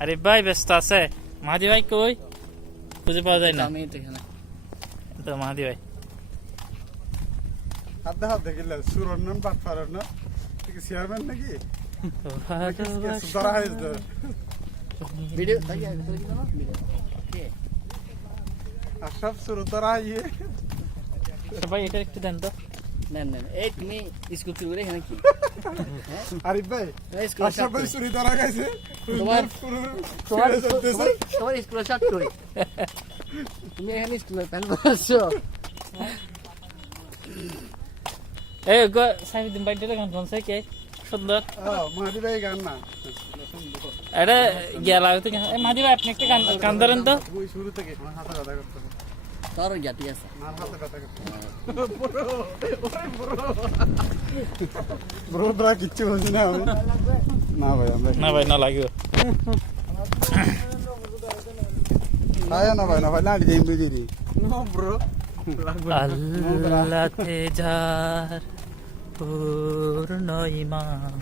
আরে ভাই ব্যস্ত আছে? মাহাদি ভাই কই? খুঁজে পাওয়া যায় না। আমি তো এখানে তো মাহাদি ভাই হাত দেখিলে সুরন্নন বাট পারন না ঠিক চেয়ারম্যান নাকি ধরা হয়েছে ভিডিও তাই আগে তো দিলাম ভিডিও ওকে আর সব সুর ধরা ইয়ে সবাই এটা একটু দেন তো। না না এই তুমি স্কুল শুরু করে এখানে কি আরিফ ভাই স্কুল আর সবাই সুরি ধরা গেছে তোমার তোমার তোমার স্কুল শার্ট কই তুমি এখানে স্কুলে প্যান্ট পরছো এই গো সাইফুদ্দিন ভাই এটা গান শুনছে কে? সুন্দর। মাহাদি ভাই গান না এটা গেলা হইতে মাহাদি ভাই আপনি একটা গান ধরেন তো। ওই শুরু থেকে আমার হাতে ব্যথা করতে হবে তোর গিয়া ঠিক আছে আমার হাতে ব্যথা করতে ব্রো ব্রা কিচ্ছু বলছি না আমি না ভাই আমরা না ভাই না লাগবে। আয় না ভাই না গেম বিজি নো ব্রো আল্লাহতে যার পূর্ণ ঈমান